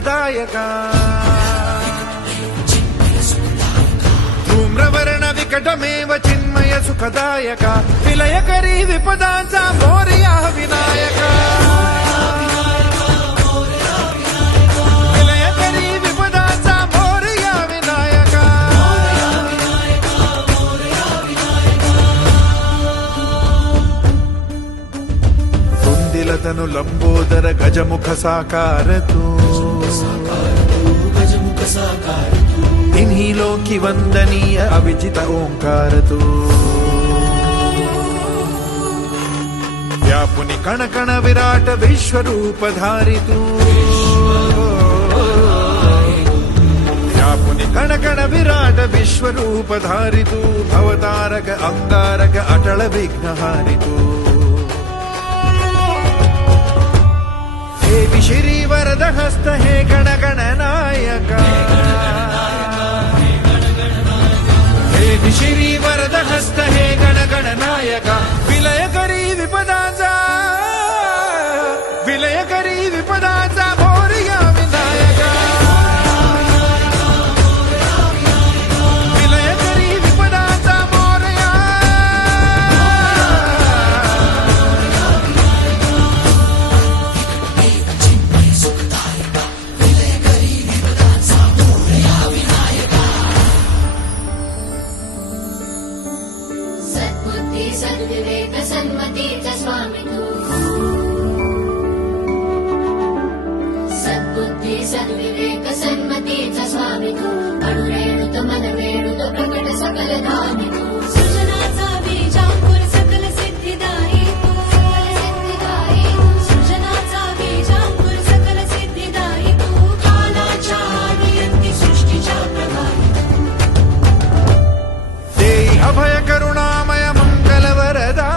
सुखदायका धूम्रवर्ण विकटमेव चिन्मय सुखदायका विलयकरी विपदांचा मोरया विनायका विलयकरी विपदांचा मोरया विनायका कुंदिलतनु लंबोदर गजमुख साकार तू तिन्ही लोकी वंदनीय अविजित ओंकार तू व्यापुनि कण कण विराट विश्वरूप धारी तू व्यापुनि कण कण विराट विश्वरूप धारी तू भवतारक अंगारक अटल विघ्नहारी तू हे श्री वरद हस्त हे गण गण नायका हे श्री वरद हस्त हे गण गण नायका विलयकरी विपदाचा मोरया विनायका विलयकरी विपदाचा मोरया सद्बुद्धी सद्विवेक सन्मतीचा स्वामी तू सद्बुद्धी सद्विवेक सन्मतीचा स्वामी तू अणुरेणुत मनवेणुत प्रकट सकल धामी तू सृजनाचा बीजांकुर सकल सिद्धिदायी तू सृजनाचा बीजांकुर सकल सिद्धिदायी तू कालाच्या नियंती सृष्टीच्या प्रभावी देई अभय करुणामय मंगल वरदायका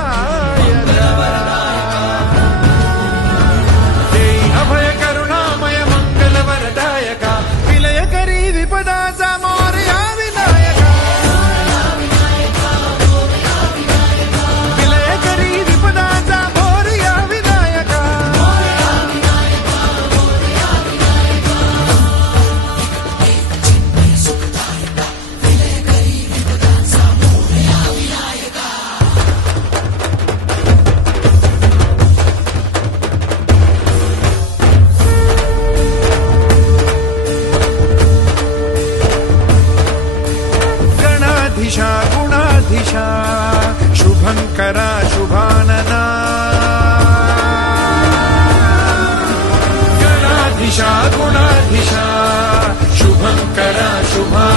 देई अभय करुणामय मंगल वरदायका विलयकरी विपदाचा मोरया विनायका विलयकरी विपदाचा मोरया विनायका गणाधीशा गुणाधीशा शुभंकरा शुभानना गणाधीशा गुणाधीशा शुभंकरा शुभा